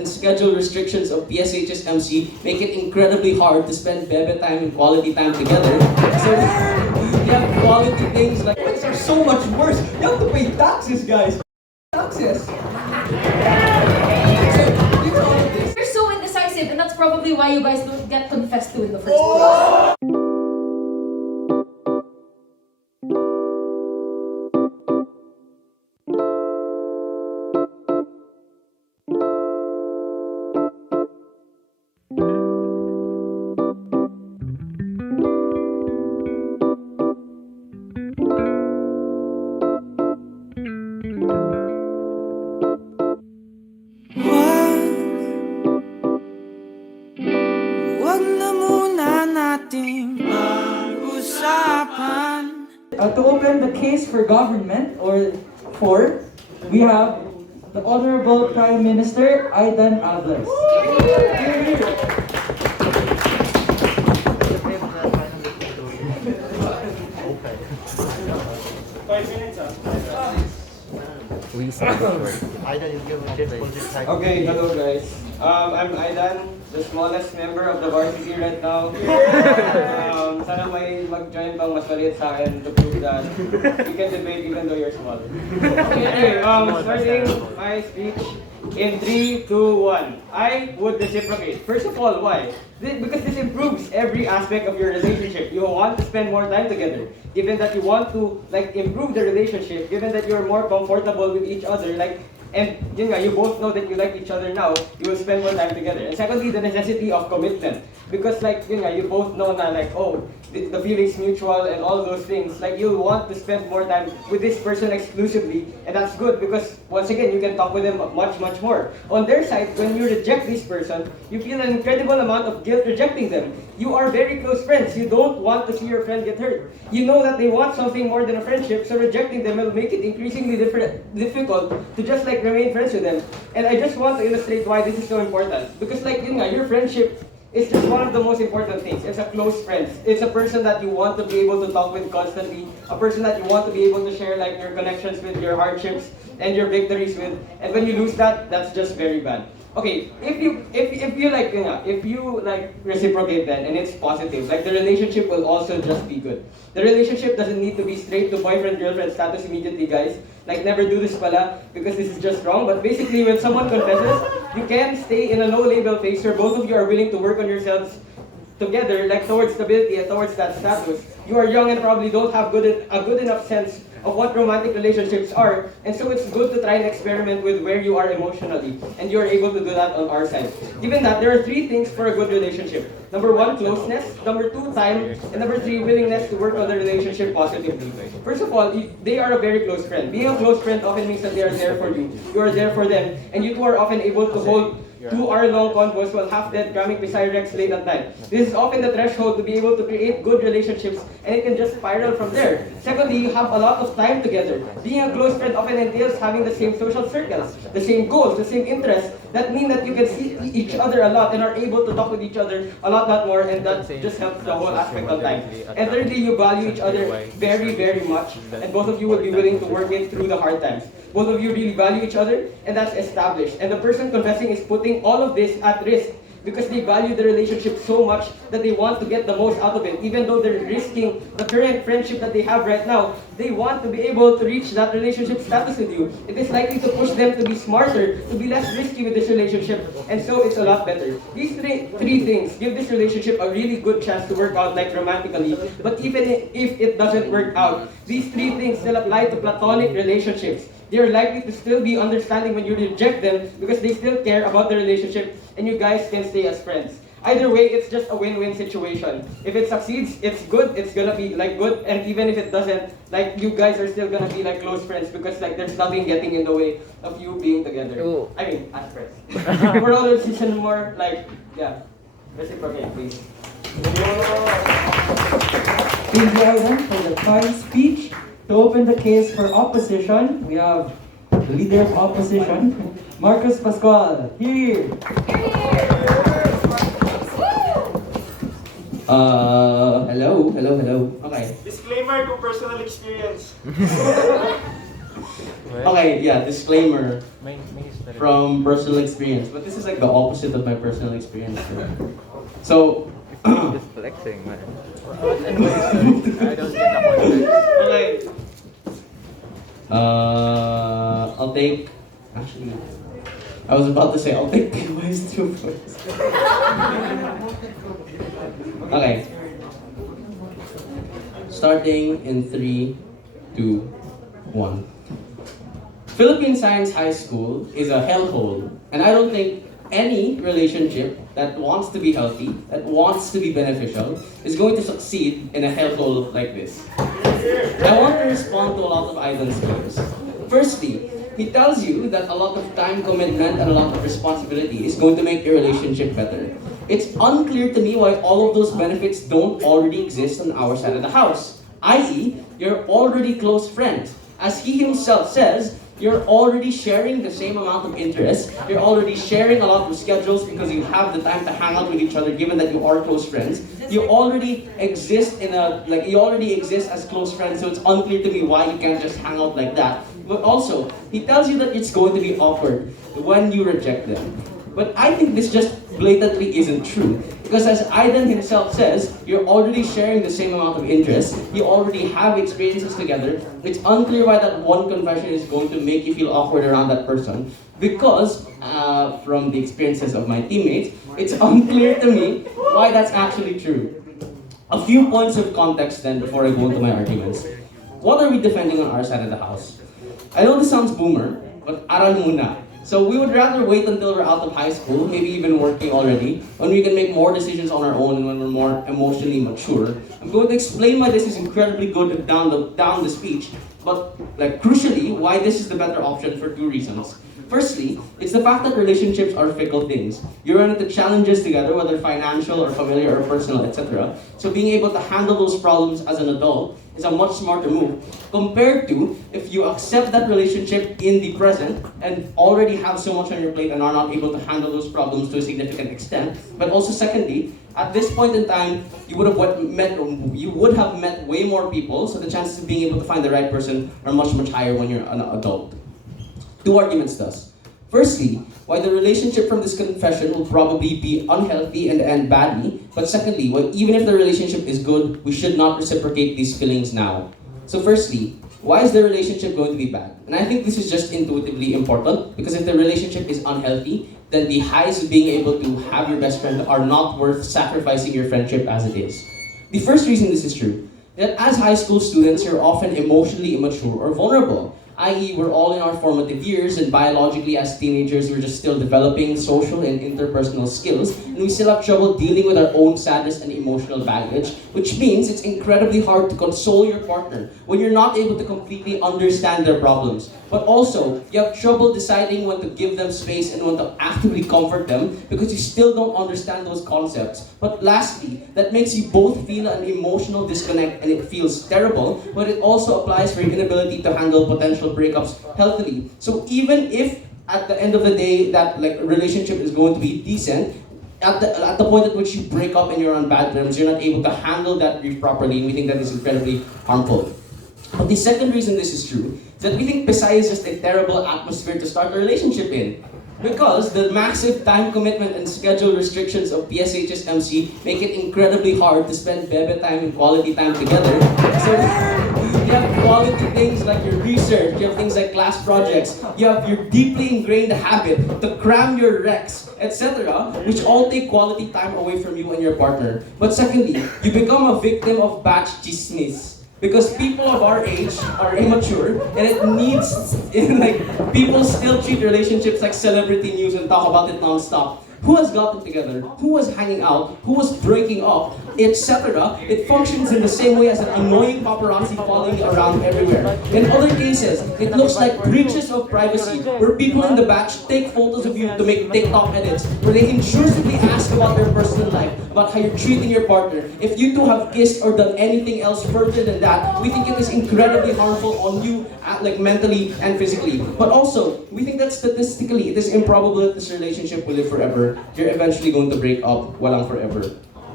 and schedule restrictions of PSHS-MC make it incredibly hard to spend bebe time and quality time together. So you have quality things like Things are so much worse. You have to pay taxes, guys. Taxes. So, you know all of this. You're so indecisive, and that's probably why you guys don't get confessed to in the first place. To open the case for government, or for, we have the Honorable Prime Minister, Aydan. Okay, hello guys. I'm Aydan, the smallest member of the varsity right now. Sana may mag-join pang mas maliit sa akin to prove that you can debate even though you're small. Okay, starting my speech in 3, 2, 1. I would reciprocate. First of all, why? Because this improves every aspect of your relationship. You want to spend more time together. Given that you want to improve the relationship, given that you're more comfortable with each other, and you both know that you like each other now, you will spend more time together. And secondly, the necessity of commitment. Because you both know na the feelings mutual and all those things. You want to spend more time with this person exclusively, and that's good because once again, you can talk with them much, much more. On their side, when you reject this person, you feel an incredible amount of guilt rejecting them. You are very close friends. You don't want to see your friend get hurt. You know that they want something more than a friendship, so rejecting them will make it increasingly difficult to just remain friends with them. And I just want to illustrate why this is so important. Because your friendship is just one of the most important things. It's a close friend. It's a person that you want to be able to talk with constantly. A person that you want to be able to share your connections with, your hardships and your victories with. And when you lose that, that's just very bad. Okay, if you reciprocate then and it's positive, the relationship will also just be good. The relationship doesn't need to be straight to boyfriend-girlfriend status immediately, guys. Never do this pala because this is just wrong. But basically, when someone confesses, you can stay in a no-label phase where both of you are willing to work on yourselves together, towards stability and towards that status. You are young and probably don't have a good enough sense of what romantic relationships are, and so it's good to try and experiment with where you are emotionally, and you are able to do that on our side. Given that, there are 3 things for a good relationship. Number 1, closeness. Number 2, time. And number 3, willingness to work on the relationship positively. First of all, they are a very close friend. Being a close friend often means that they are there for you. You are there for them, and you two are often able to hold 2-hour-long convos while half-dead cramming Pisairex late at night. This is often the threshold to be able to create good relationships, and it can just spiral from there. Secondly, you have a lot of time together. Being a close friend often entails having the same social circles, the same goals, the same interests. That mean that you can see each other a lot and are able to talk with each other a lot more, and that just helps the whole aspect of time. And thirdly, you value each other very, very much, and both of you will be willing to work it through the hard times. Both of you really value each other, and that's established. And the person confessing is putting all of this at risk because they value the relationship so much that they want to get the most out of it. Even though they're risking the current friendship that they have right now, they want to be able to reach that relationship status with you. It is likely to push them to be smarter, to be less risky with this relationship, and so it's a lot better. These three things give this relationship a really good chance to work out romantically. But even if it doesn't work out, these 3 things still apply to platonic relationships. They are likely to still be understanding when you reject them because they still care about the relationship, and you guys can stay as friends. Either way, it's just a win-win situation. If it succeeds, it's good, it's gonna be good, and even if it doesn't, you guys are still gonna be close friends because there's nothing getting in the way of you being together. Ooh. I mean, as friends. For all the season more, yeah, reciprocate, please. Thank you, Aydan, for the fine speech. To open the case for opposition, we have the leader of opposition, Marcos Pascual. Here. Hello. Okay. Disclaimer to personal experience. Okay, yeah, disclaimer from personal experience, but this is like the opposite of my personal experience. So, Just flexing, man. I don't get the point. okay. I'll take. Actually, I was about to say I'll take PY's 2 first. Okay. Starting in 3, 2, 1. Philippine Science High School is a hellhole, and I don't think any relationship that wants to be healthy, that wants to be beneficial, is going to succeed in a hellhole like this. I want to respond to a lot of Aydan's claims. Firstly, he tells you that a lot of time commitment and a lot of responsibility is going to make your relationship better. It's unclear to me why all of those benefits don't already exist on our side of the house, i.e., you're already close friends. As he himself says, you're already sharing the same amount of interest, you're already sharing a lot of schedules because you have the time to hang out with each other given that you are close friends. You already exist as close friends, so it's unclear to me why you can't just hang out like that. But also, he tells you that it's going to be awkward when you reject them. But I think this just blatantly isn't true. Because as Aydan himself says, you're already sharing the same amount of interest, you already have experiences together. It's unclear why that one confession is going to make you feel awkward around that person. Because, from the experiences of my teammates, it's unclear to me why that's actually true. A few points of context then before I go into my arguments. What are we defending on our side of the house? I know this sounds boomer, but aral muna. So we would rather wait until we're out of high school, maybe even working already, when we can make more decisions on our own and when we're more emotionally mature. I'm going to explain why this is incredibly good down the speech, but crucially, why this is the better option for 2 reasons. Firstly, it's the fact that relationships are fickle things. You run into challenges together, whether financial or familiar or personal, etc. So being able to handle those problems as an adult is a much smarter move compared to if you accept that relationship in the present and already have so much on your plate and are not able to handle those problems to a significant extent. But also secondly, at this point in time, you would have met way more people, so the chances of being able to find the right person are much, much higher when you're an adult. 2 arguments thus. Firstly, why the relationship from this confession will probably be unhealthy and end badly. But secondly, why even if the relationship is good, we should not reciprocate these feelings now. So firstly, why is the relationship going to be bad? And I think this is just intuitively important, because if the relationship is unhealthy, then the highs of being able to have your best friend are not worth sacrificing your friendship as it is. The first reason this is true, that as high school students, you're often emotionally immature or vulnerable. I.e., we're all in our formative years, and biologically as teenagers, we're just still developing social and interpersonal skills, and we still have trouble dealing with our own sadness and emotional baggage, which means it's incredibly hard to console your partner when you're not able to completely understand their problems. But also, you have trouble deciding when to give them space and when to actively comfort them because you still don't understand those concepts. But lastly, that makes you both feel an emotional disconnect, and it feels terrible, but it also applies for your inability to handle potential breakups healthily. So even if at the end of the day that relationship is going to be decent, at the point at which you break up and you're on bad terms, you're not able to handle that grief properly, and we think that is incredibly harmful. But the second reason this is true is that we think Pisay is just a terrible atmosphere to start a relationship in. Because the massive time commitment and schedule restrictions of PSHS-MC make it incredibly hard to spend bebe time and quality time together. So you have quality things like your research, you have things like class projects, you have your deeply ingrained habit to cram your recs, etc., which all take quality time away from you and your partner. But secondly, you become a victim of batch chismis. Because people of our age are immature, and it needs, people still treat relationships like celebrity news and talk about it non-stop. Who has gotten together? Who was hanging out? Who was breaking up? Etc. It functions in the same way as an annoying paparazzi following you around everywhere. In other cases, it looks like breaches of privacy, where people in the batch take photos of you to make TikTok edits, where they intrusively ask about their personal life, about how you're treating your partner. If you two have kissed or done anything else further than that, we think it is incredibly harmful on you, mentally and physically. But also, we think that statistically, it is improbable that this relationship will live forever. You're eventually going to break up, walang forever.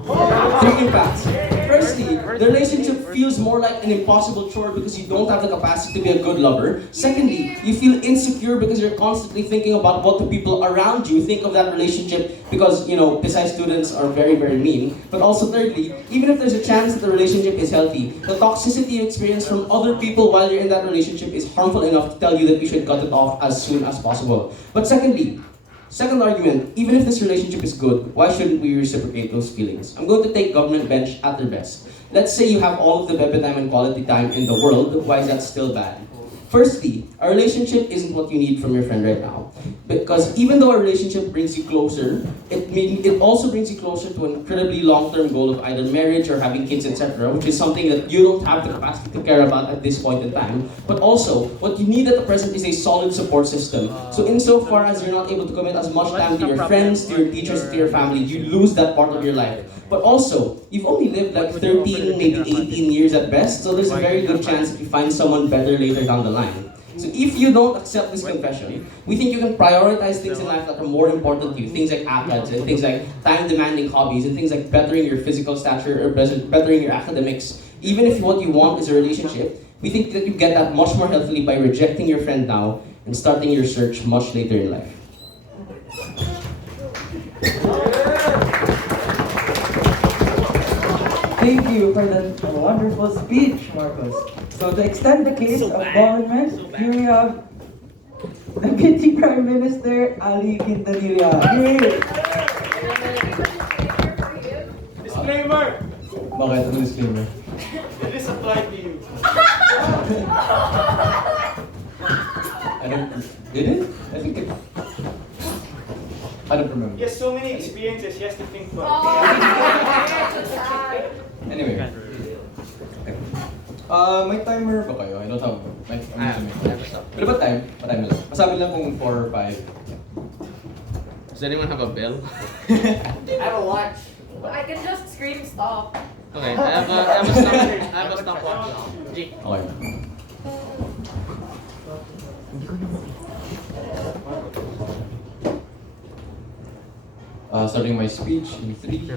3 impacts. Firstly, the relationship feels more like an impossible chore because you don't have the capacity to be a good lover. Secondly, you feel insecure because you're constantly thinking about what the people around you think of that relationship because, PSI students are very, very mean. But also thirdly, even if there's a chance that the relationship is healthy, the toxicity you experience from other people while you're in that relationship is harmful enough to tell you that you should cut it off as soon as possible. But secondly, second argument, even if this relationship is good, why shouldn't we reciprocate those feelings? I'm going to take government bench at their best. Let's say you have all of the bebe time and quality time in the world, why is that still bad? Firstly, a relationship isn't what you need from your friend right now. Because even though a relationship brings you closer, it also brings you closer to an incredibly long-term goal of either marriage or having kids, etc., which is something that you don't have the capacity to care about at this point in time. But also, what you need at the present is a solid support system. So insofar as you're not able to commit as much time to your friends, to your teachers, to your family, you lose that part of your life. But also, you've only lived like 13, maybe 18 years at best, so there's a very good chance that you find someone better later down the line. So if you don't accept this confession, we think you can prioritize things in life that are more important to you. Things like ACADS and things like time-demanding hobbies and things like bettering your physical stature or bettering your academics. Even if what you want is a relationship, we think that you get that much more healthily by rejecting your friend now and starting your search much later in life. Thank you for that wonderful speech, Marcos. So to extend the case of government, here we have Deputy Prime Minister Ali Quintanilla. Here. Disclaimer! Bakit? Ano disclaimer? It is applied to you. I don't... Did it? I think it... I don't remember. He has so many experiences, he has to think twice. Anyway. May timer ba kayo? I don't have... Pero ba time? Pa-time lang. Masabi lang kung 4 or 5. Does anyone have a bell? I have a watch. I can just scream stop. Okay, I have a stopwatch. G. Okay. Starting my speech in 3.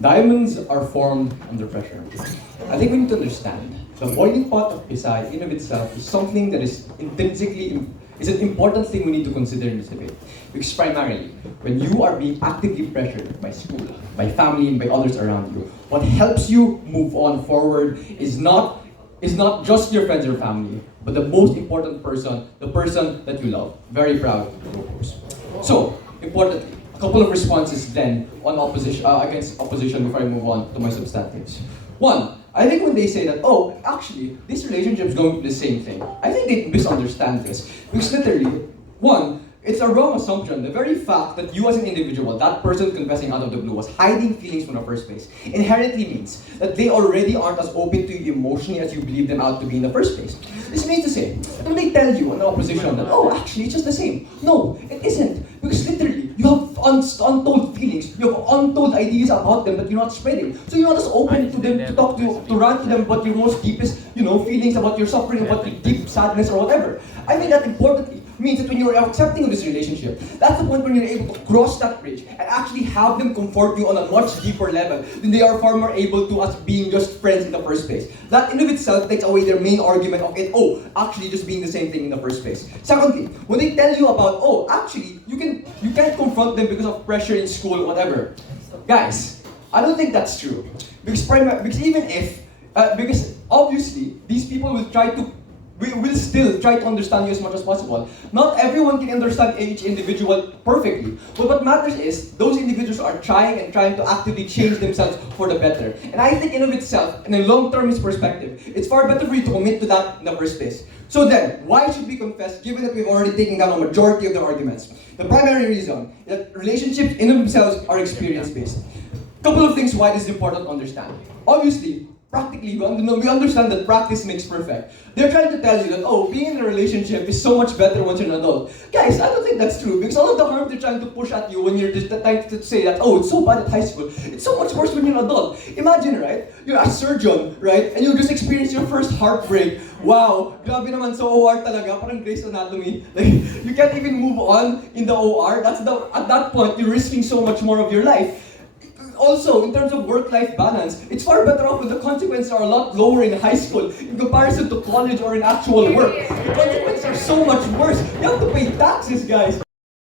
Diamonds are formed under pressure. I think we need to understand the boiling pot of PSI in of itself is something that is intrinsically is an important thing we need to consider in this debate. Because primarily, when you are being actively pressured by school, by family, and by others around you, what helps you move on forward is not just your friends or family, but the most important person, the person that you love. Very proud, of course. So, importantly, a couple of responses then on opposition against opposition before I move on to my substantives. One, I think when they say that, oh, actually, this relationship is going to be the same thing, I think they misunderstand this. Because literally, one, it's a wrong assumption. The very fact that you as an individual, that person confessing out of the blue, was hiding feelings from the first place, inherently means that they already aren't as open to you emotionally as you believe them out to be in the first place. This means to say, when they tell you in the opposition that, oh, actually, it's just the same. No, it isn't. Because literally, you have untold feelings, you have untold ideas about them that you're not spreading. So you're not as open to them, to talk to rant to them about your most deepest, feelings about your suffering, about your deep sadness or whatever. I think that importantly means that when you're accepting of this relationship, that's the point when you're able to cross that bridge and actually have them comfort you on a much deeper level than they are far more able to as being just friends in the first place. That in of itself takes away their main argument of it, oh, actually just being the same thing in the first place. Secondly, when they tell you about, oh, actually, you can't confront them because of pressure in school or whatever. Guys, I don't think that's true. Because obviously, these people will still try to understand you as much as possible. Not everyone can understand each individual perfectly. But what matters is, those individuals are trying to actively change themselves for the better. And I think in of itself, in a long-termist perspective, it's far better for you to commit to that in the first place. So then, why should we confess, given that we've already taken down a majority of the arguments? The primary reason is that relationships in themselves are experience-based. Couple of things why this is important to understand. Obviously, practically, we understand that practice makes perfect. They're trying to tell you that, oh, being in a relationship is so much better once you're an adult. Guys, I don't think that's true, because all of the harm they're trying to push at you when you're just trying to say that, oh, it's so bad at high school, it's so much worse when you're an adult. Imagine, right? You're a surgeon, right? And you just experience your first heartbreak. Wow, grabe naman sa OR talaga, parang Grey's Anatomy. Like, you can't even move on in the OR. At that point, you're risking so much more of your life. Also, in terms of work-life balance, it's far better off when the consequences are a lot lower in high school in comparison to college or in actual work. The consequences are so much worse. You have to pay taxes, guys.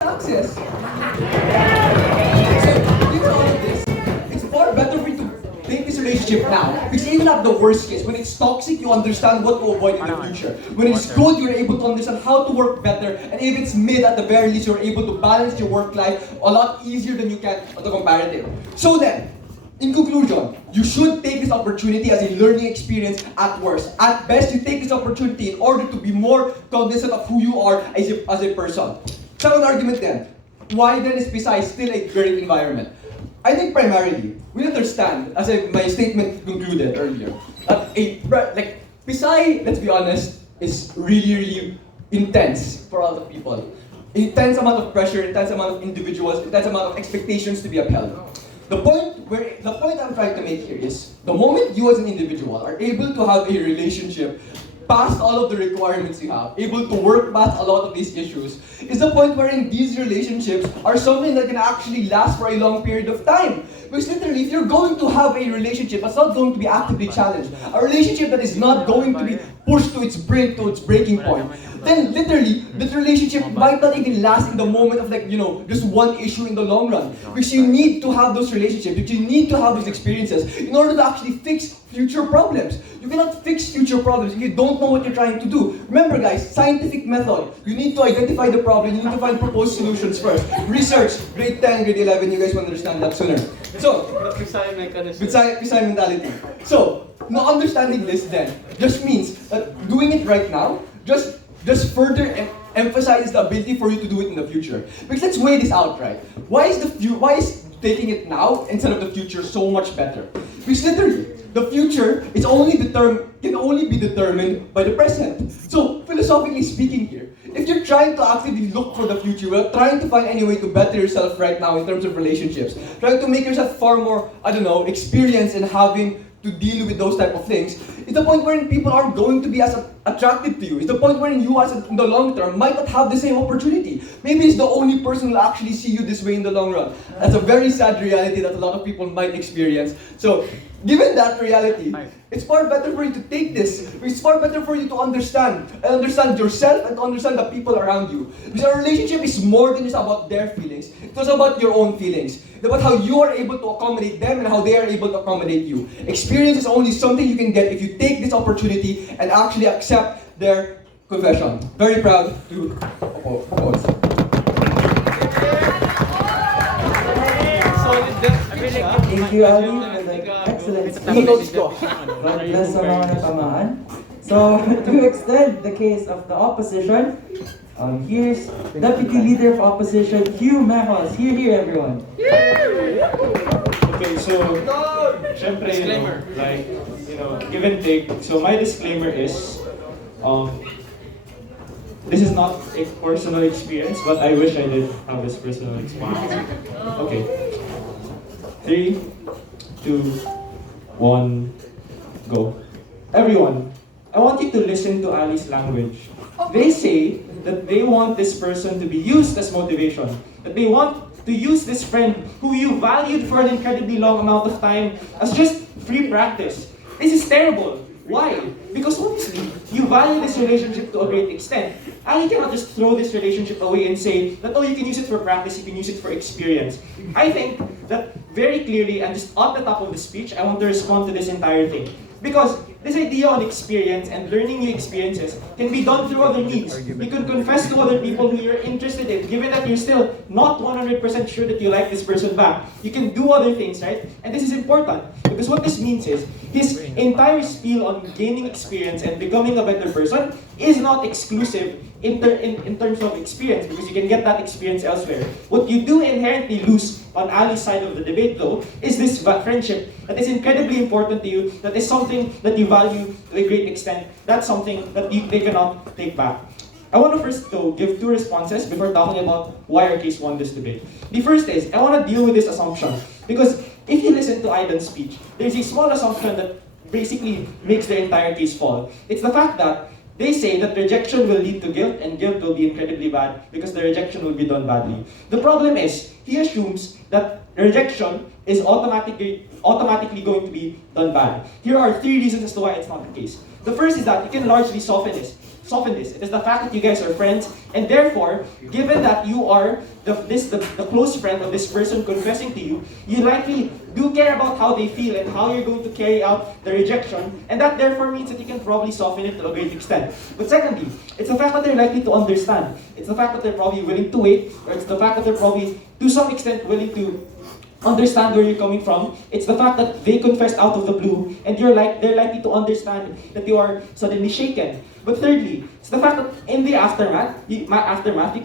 Taxes. So, given all of this, it's far better for you to take this relationship now. Because even at the worst case, when it's toxic, you understand what to avoid in the future. When it's good, you're able to understand how to work better. And if it's mid, at the very least, you're able to balance your work life a lot easier than you can on the comparative. So then, in conclusion, you should take this opportunity as a learning experience at worst. At best, you take this opportunity in order to be more cognizant of who you are as a person. Second argument then, why then is PSI still a great environment? I think primarily, we understand, as my statement concluded earlier, that PSI, let's be honest, is really intense for a lot of people. Intense amount of pressure, intense amount of individuals, intense amount of expectations to be upheld. The point I'm trying to make here is, the moment you as an individual are able to have a relationship past all of the requirements you have, able to work past a lot of these issues, is the point wherein these relationships are something that can actually last for a long period of time. Because literally, if you're going to have a relationship that's not going to be actively challenged, a relationship that is not going to be pushed to its brink, to its breaking point, then literally, this relationship might not even last in the moment of just one issue in the long run. Because you need to have those relationships, because you need to have those experiences in order to actually fix future problems. You cannot fix future problems if you don't know what you're trying to do. Remember guys, scientific method. You need to identify the problem, you need to find proposed solutions first. Research, grade 10, grade 11, you guys will understand that sooner. So, PSI mechanism. PSI mentality. So, now understanding this then just means that doing it right now just further emphasizes the ability for you to do it in the future. Because let's weigh this out, right? Why is taking it now instead of the future so much better? Because literally, the future can only be determined by the present. So, philosophically speaking here, if you're trying to actively look for the future, you're trying to find any way to better yourself right now in terms of relationships, trying to make yourself far more, experienced in having to deal with those type of things, it's the point wherein people aren't going to be as attracted to you. It's the point wherein you, in the long term, might not have the same opportunity. Maybe it's the only person who will actually see you this way in the long run. That's a very sad reality that a lot of people might experience. So, given that reality, it's far better for you to take this. It's far better for you to understand yourself and to understand the people around you. Because a relationship is more than just about their feelings. It's also about your own feelings. It's about how you are able to accommodate them and how they are able to accommodate you. Experience is only something you can get if you take this opportunity and actually accept their confession. Very proud to oppose. Thank you, Ali, for the excellent speech. God bless sa mga natamaan. So, to extend the case of the opposition, here's Deputy Leader of Opposition, Hugh Mejos. Here, everyone. Okay, so, syempre, give and take. So, my disclaimer is, this is not a personal experience, but I wish I did have this personal experience. Okay. 3, 2, 1, go. Everyone, I want you to listen to Ali's language. They say that they want this person to be used as motivation, that they want to use this friend who you valued for an incredibly long amount of time as just free practice. This is terrible. Why? Because obviously, you value this relationship to a great extent. Ali cannot just throw this relationship away and say that, oh, you can use it for practice, you can use it for experience. I think that very clearly, and just on the top of the speech, I want to respond to this entire thing. Because this idea on experience and learning new experiences can be done through other means. You can confess to other people who you're interested in, given that you're still not 100% sure that you like this person back. You can do other things, right? And this is important, because what this means is, his entire spiel on gaining experience and becoming a better person is not exclusive in terms of experience, because you can get that experience elsewhere. What you do inherently lose on Ali's side of the debate, though, is this friendship that is incredibly important to you, that is something that you value to a great extent. That's something that they cannot take back. I want to first, though, give 2 responses before talking about why our case won this debate. The first is, I want to deal with this assumption, because if you listen to Aydan's speech, there's a small assumption that basically makes the entire case fall. It's the fact that They say that rejection will lead to guilt, and guilt will be incredibly bad because the rejection will be done badly. The problem is, he assumes that rejection is automatically going to be done bad. Here are 3 reasons as to why it's not the case. The first is that you can largely soften this. It is the fact that you guys are friends, and therefore, given that you are the close friend of this person confessing to you, you likely do care about how they feel and how you're going to carry out the rejection, and that therefore means that you can probably soften it to a great extent. But secondly, it's the fact that they're likely to understand. It's the fact that they're probably willing to wait, or it's the fact that they're probably, to some extent, willing to understand where you're coming from. It's the fact that they confessed out of the blue, and they're likely to understand that you are suddenly shaken. But thirdly, it's the fact that in the aftermath, you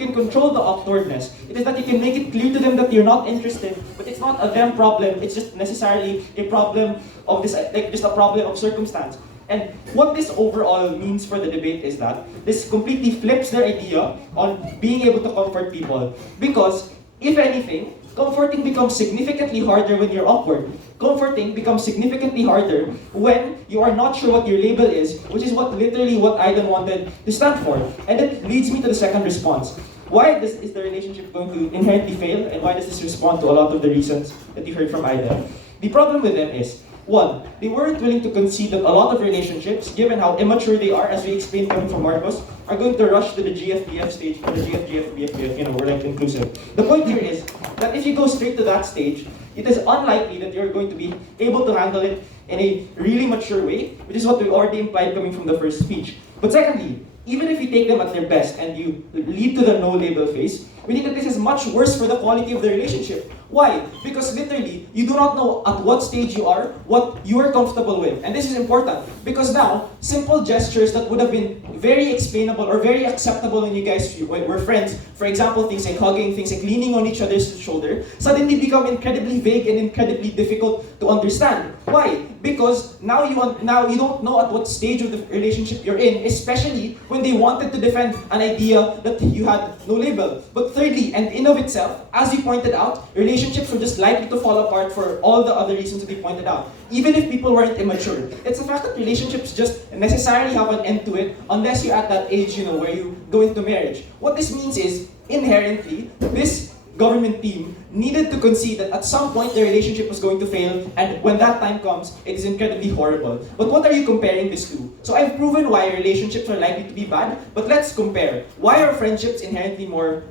can control the awkwardness. It is that you can make it clear to them that you're not interested, but it's not a them problem. It's just necessarily a problem of this, like just a problem of circumstance. And what this overall means for the debate is that this completely flips their idea on being able to comfort people. Because, if anything, comforting becomes significantly harder when you're awkward. Comforting becomes significantly harder when you are not sure what your label is, which is literally what Aydan wanted to stand for. And it leads me to the second response. Why is the relationship going to inherently fail, and why does this respond to a lot of the reasons that you heard from Aydan? The problem with them is, 1, they weren't willing to concede that a lot of relationships, given how immature they are, as we explained coming from Marcos, are going to rush to the GFBF stage, or the GFBF, we're like inclusive. The point here is that if you go straight to that stage, it is unlikely that you're going to be able to handle it in a really mature way, which is what we already implied coming from the first speech. But secondly, even if you take them at their best and you lead to the no label phase, we think that this is much worse for the quality of the relationship. Why? Because literally, you do not know at what stage you are, what you are comfortable with. And this is important because now, simple gestures that would have been very explainable or very acceptable when you guys were friends, for example, things like hugging, things like leaning on each other's shoulder, suddenly become incredibly vague and incredibly difficult to understand. Why? Because now you don't know at what stage of the relationship you're in, especially when they wanted to defend an idea that you had no label. But thirdly, and in of itself, as you pointed out, relationships were just likely to fall apart for all the other reasons that we pointed out. Even if people weren't immature. It's the fact that relationships just necessarily have an end to it unless you're at that age, where you go into marriage. What this means is, inherently, this government team needed to concede that at some point the relationship was going to fail, and when that time comes, it is incredibly horrible. But what are you comparing this to? So I've proven why relationships are likely to be bad, but let's compare. Why are friendships inherently more,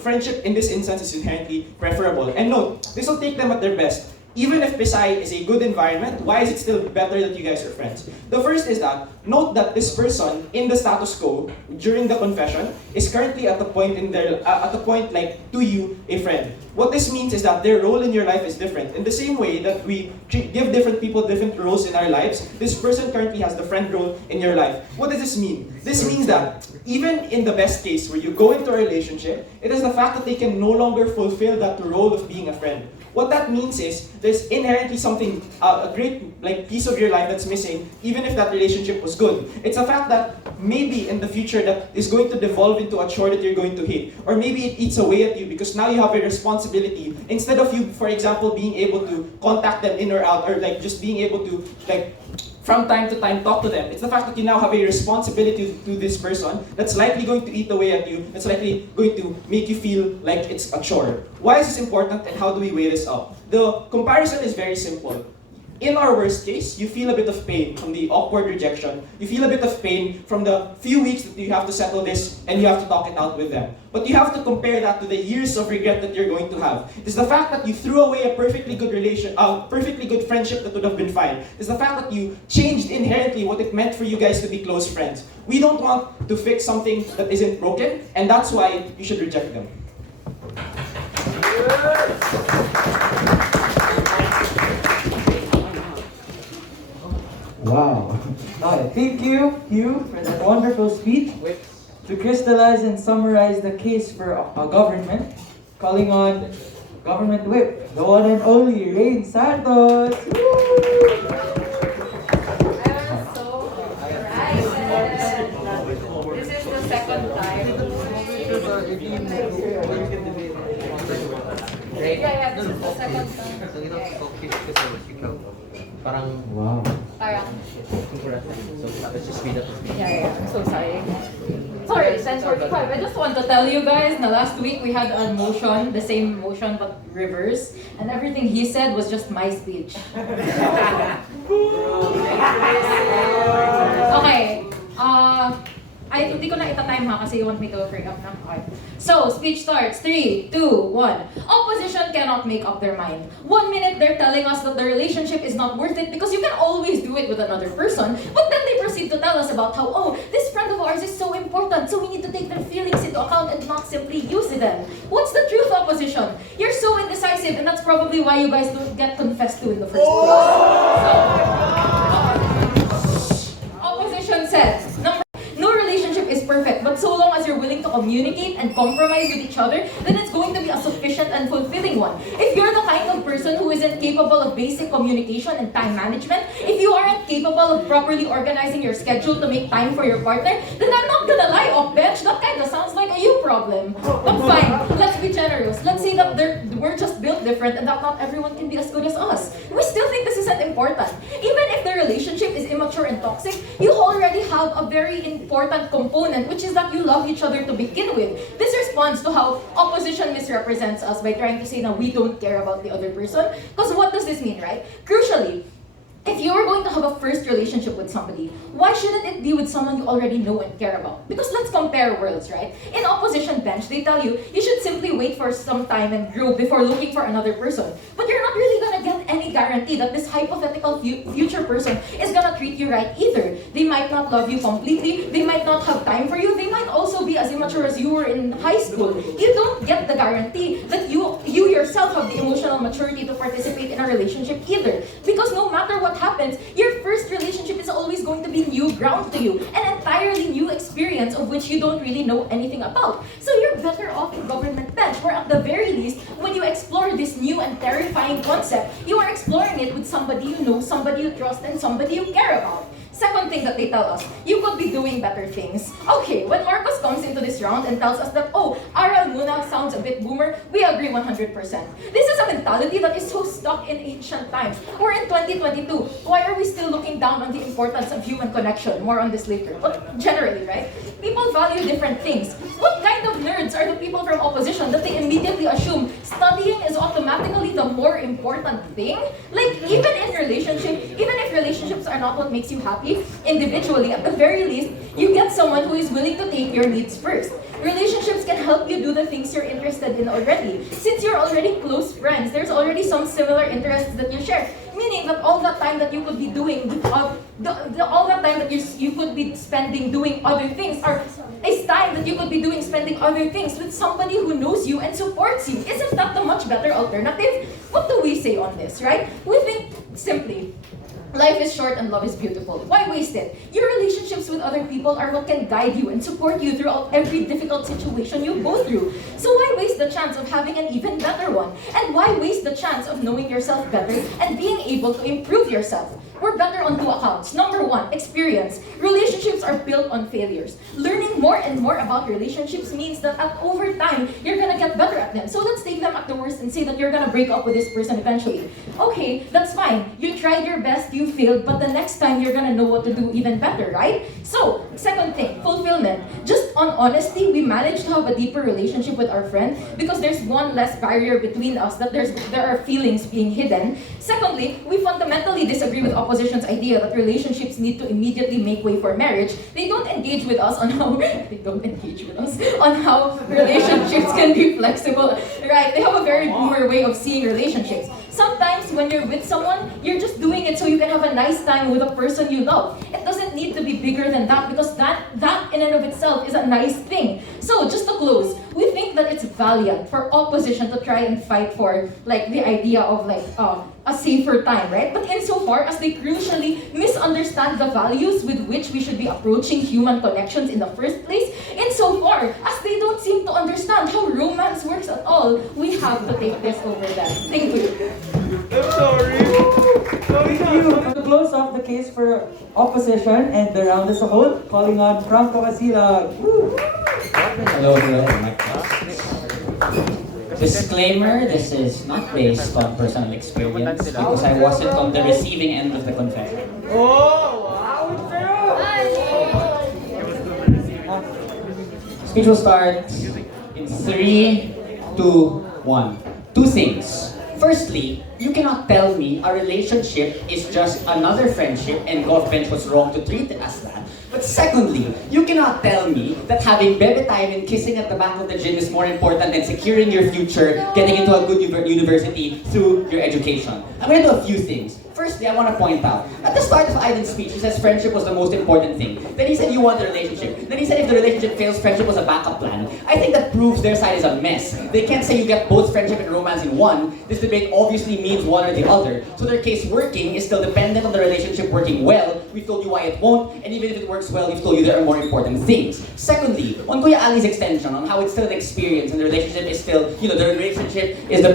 friendship in this instance is inherently preferable? And note, this will take them at their best. Even if Pisay is a good environment, why is it still better that you guys are friends? The first is that, note that this person in the status quo during the confession is currently at the point like to you, a friend. What this means is that their role in your life is different. In the same way that we give different people different roles in our lives, this person currently has the friend role in your life. What does this mean? This means that even in the best case where you go into a relationship, it is the fact that they can no longer fulfill that role of being a friend. What that means is there's inherently something, a great piece of your life that's missing, even if that relationship was good. It's a fact that maybe in the future that is going to devolve into a chore that you're going to hate. Or maybe it eats away at you because now you have a responsibility. Instead of you, for example, being able to contact them in or out, or just being able to from time to time talk to them. It's the fact that you now have a responsibility to this person that's likely going to eat away at you, that's likely going to make you feel like it's a chore. Why is this important, and how do we weigh this up? The comparison is very simple. In our worst case, you feel a bit of pain from the awkward rejection. You feel a bit of pain from the few weeks that you have to settle this and you have to talk it out with them. But you have to compare that to the years of regret that you're going to have. It's the fact that you threw away a perfectly good friendship that would have been fine. It's the fact that you changed inherently what it meant for you guys to be close friends. We don't want to fix something that isn't broken, and that's why you should reject them. Wow. Thank you, Hugh, for that wonderful speech. To crystallize and summarize the case for a government, calling on government whip, the one and only Rain Santos. I was so surprised. This is the second time. Yeah, this is the second time. Parang, Wow. Parang, so let's just read it. yeah, I'm so sorry. Sorry, 10:45. I just want to tell you guys, na last week we had a motion, the same motion but reverse, and everything he said was just my speech. Okay, hindi ko na ita-time ha kasi you want me to hurry up na. Okay. So, speech starts. 3, 2, 1. Opposition cannot make up their mind. 1 minute they're telling us that the relationship is not worth it because you can always do it with another person. But then they proceed to tell us about how, oh, this friend of ours is so important, so we need to take their feelings into account and not simply use them. What's the truth, opposition? You're so indecisive, and that's probably why you guys don't get confessed to in the first place. Opposition says, no relationship is perfect, but so long as you're willing to communicate and compromise with each other, then it's going to be a sufficient and fulfilling one. If you're the kind of person who isn't capable of basic communication and time management, if you aren't capable of properly organizing your schedule to make time for your partner, then I'm not gonna lie, off bench, that kind of sounds like a you problem. But fine, let's be generous. Let's say that we're just built different and that not everyone can be as good as us. We still think this isn't important. Even if the relationship is immature and toxic, you already have a very important component, which is that you love each other to begin with. This responds to how opposition misrepresents us by trying to say that we don't care about the other person. Because what does this mean, right? Crucially, if you are going to have a first relationship with somebody, why shouldn't it be with someone you already know and care about? Because let's compare worlds, right? In opposition bench, they tell you should simply wait for some time and grow before looking for another person. But you're not really gonna get any guarantee that this hypothetical future person is gonna treat you right either. They might not love you completely, they might not have time for you, they might also be as immature as you were in high school. You don't get the guarantee that you yourself have the emotional maturity to participate in a relationship either. Because no matter what happens, your first relationship is always going to be new ground to you, an entirely new experience of which you don't really know anything about. So you're better off in government bench, where at the very least, when you explore this new and terrifying concept, you are exploring it with somebody you know, somebody you trust, and somebody you care about. Second thing that they tell us, you could be doing better things. Okay, when Marcos comes into this round and tells us that, oh, Aral Muna sounds a bit boomer, we agree 100%. This is a mentality that is so stuck in ancient times. We're in 2022. Why are we still looking down on the importance of human connection? More on this later. But generally, right? People value different things. What kind of nerds are the people from opposition that they immediately assume studying is automatically the more important thing? Like, even in relationship, even if relationships are not what makes you happy, individually, at the very least, you get someone who is willing to take your needs first. Relationships can help you do the things you're interested in already. Since you're already close friends, there's already some similar interests that you share. Meaning that all that time that you could be doing, all that time that you could be spending doing other things, is time that you could be spending other things with somebody who knows you and supports you. Isn't that the much better alternative? What do we say on this, right? We think simply, life is short and love is beautiful. Why waste it? Your relationships with other people are what can guide you and support you throughout every difficult situation you go through. So why waste the chance of having an even better one? And why waste the chance of knowing yourself better and being able to improve yourself? We're better on two accounts. Number one, experience. Relationships are built on failures. Learning more and more about relationships means that over time, you're gonna get better at them. So let's take them at the worst and say that you're gonna break up with this person eventually. Okay, that's fine. You tried your best, you failed, but the next time you're gonna know what to do even better, right? So, second thing, fulfillment. Just on honesty, we managed to have a deeper relationship with our friend because there's one less barrier between us, that there are feelings being hidden. Secondly, we fundamentally disagree with opposition's idea that relationships need to immediately make way for marriage. They don't engage with us on how relationships can be flexible. Right? They have a very boomer way of seeing relationships. Sometimes when you're with someone, you're just doing it so you can have a nice time with a person you love. It doesn't need to be bigger than that because that in and of itself is a nice thing. So just to close, we think that it's valiant for opposition to try and fight for like the idea of like a safer time, right? But insofar as they crucially misunderstand the values with which we should be approaching human connections in the first place, insofar as they don't seem to understand how romance works at all, we have to take this over them. Thank you. I'm sorry. Thank you. To close off the case for opposition and the round as a whole, calling on Franco Kasilag. Hello, hello. Kasi Disclaimer, this is not based on personal experience because I wasn't on the receiving end of the confession. Speech will start in 3, 2, 1. Two things. Firstly, you cannot tell me a relationship is just another friendship and Golf Bench was wrong to treat it as that. But secondly, you cannot tell me that having bebe time and kissing at the back of the gym is more important than securing your future, getting into a good university through your education. I'm going to do a few things. Firstly, I want to point out, at the start of Aydan's speech, he says friendship was the most important thing. Then he said you want a relationship. Then he said if the relationship fails, friendship was a backup plan. I think that proves their side is a mess. They can't say you get both friendship and romance in one. This debate obviously means one or the other. So their case working is still dependent on the relationship working well. We've told you why it won't, and even if it works well, we've told you there are more important things. Secondly, on Kuya Ali's extension, on how it's still an experience and the relationship is still, the relationship is the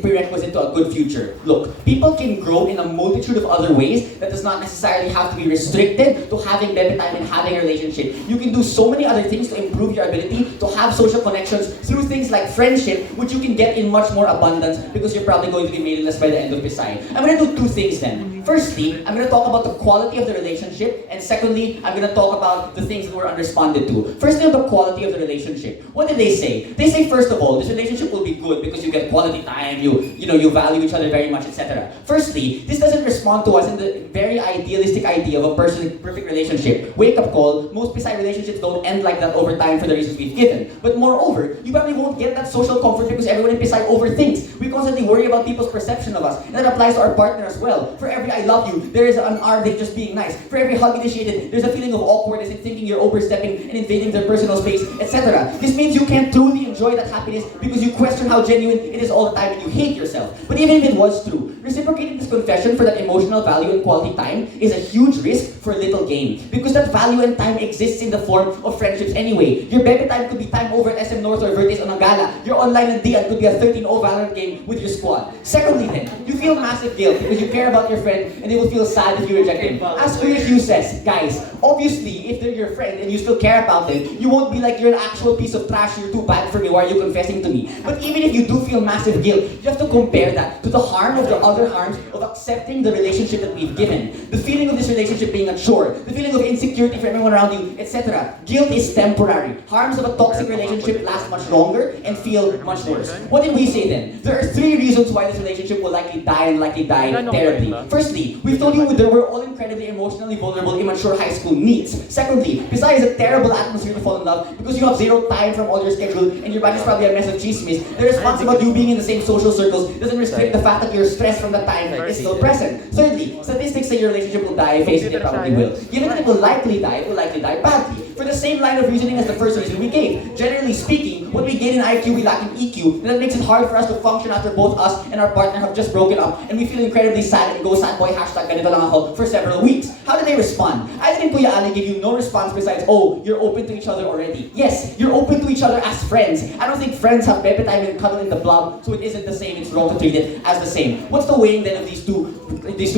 prerequisite to a good future. Look, people can grow in a multitude of other ways that does not necessarily have to be restricted to having bebe time and having a relationship. You can do so many other things to improve your ability to have social connections through things like friendship, which you can get in much more abundance because you're probably going to be mailingless by the end of Pisay. I'm going to do two things then. Firstly, I'm going to talk about the quality of the relationship, and secondly, I'm going to talk about the things that were unresponded to. Firstly, on the quality of the relationship. What did they say? They say, first of all, this relationship will be good because you get quality time, you value each other very much, etc. Firstly, this doesn't respond to us in the very idealistic idea of a perfect relationship. Wake up call, most Pisay relationships don't end like that over time for the reasons we've given. But moreover, you probably won't get that social comfort because everyone in Pisay overthinks. We constantly worry about people's perception of us, and that applies to our partner as well. For every I love you, there is an R they just being nice. For every hug initiated, there's a feeling of awkwardness in thinking you're overstepping and invading their personal space, etc. This means you can't truly enjoy that happiness because you question how genuine it is all the time and you hate yourself. But even if it was true, reciprocating this confession for that emotional value and quality time is a huge risk for little gain. Because that value and time exists in the form of friendships anyway. Your bebe time could be time over at SM North or Vertis on a gala. Your online and Dian could be a 13-0 Valorant game with your squad. Secondly then, you feel massive guilt because you care about your friend and they will feel sad if you reject him. As Hugh says, guys, obviously if they're your friend and you still care about them, you won't be like you're an actual piece of trash, you're too bad for me, why are you confessing to me? But even if you do feel massive guilt, you have to compare that to the harm of the other harms of accepting the relationship that we've given. The feeling of this relationship being a chore, the feeling of insecurity for everyone around you, etc. Guilt is temporary. Harms of a toxic relationship last much longer and feel much worse. What did we say then? There are 3 reasons why this relationship will likely die and likely die terribly. Firstly, we've told you that we're all incredibly emotionally vulnerable, immature high school needs. Secondly, Pisay is a terrible atmosphere to fall in love because you have 0 time from all your schedule and your body's probably a mess of chismis. The response about you being in the same social circles doesn't restrict the fact that your stress from that time is still present. Thirdly, statistics say your relationship will die, face it probably will. Given that it will likely die badly. For the same line of reasoning as the first reason we gave. Generally speaking, what we gain in IQ, we lack in EQ, and that makes it hard for us to function after both us and our partner have just broken up, and we feel incredibly sad and go sad boy #ganito lang ako for several weeks. How did they respond? I think Kuya Ali gave you no response besides, oh, you're open to each other already. Yes, you're open to each other as friends. I don't think friends have bebe time and cuddle in the blob, so it isn't the same, it's wrong to treat it as the same. What's the weighing then of these two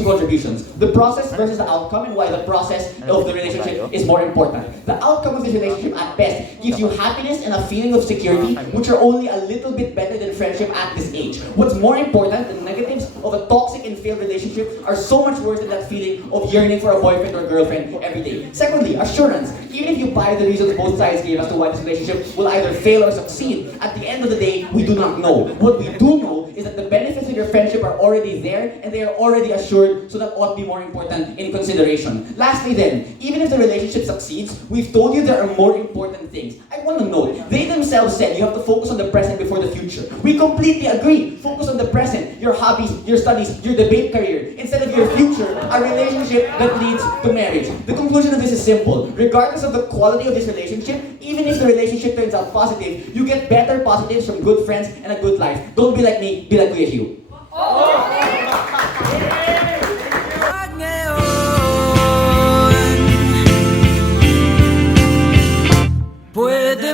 contributions? The process versus the outcome, and why the process of the relationship is more important. The outcome of this relationship at best gives you happiness and a feeling of security, which are only a little bit better than friendship at this age. What's more important, the negatives of a toxic and failed relationship are so much worse than that feeling of yearning for a boyfriend or girlfriend every day. Secondly, assurance. Even if you buy the reasons both sides gave as to why this relationship will either fail or succeed, at the end of the day, we do not know. What we do know is that the benefits of your friendship are already there and they are already assured, so that ought to be more important in consideration. Lastly then, even if the relationship succeeds, we've told you there are more important things. I want to note, they themselves said you have to focus on the present before the future. We completely agree. Focus on the present, your hobbies, your studies, your debate career, instead of your future, a relationship that leads to marriage. The conclusion of this is simple. Regardless of the quality of this relationship, even if the relationship turns out positive, you get better positives from good friends and a good life. Don't be like me, be like Kuya Hugh. Puede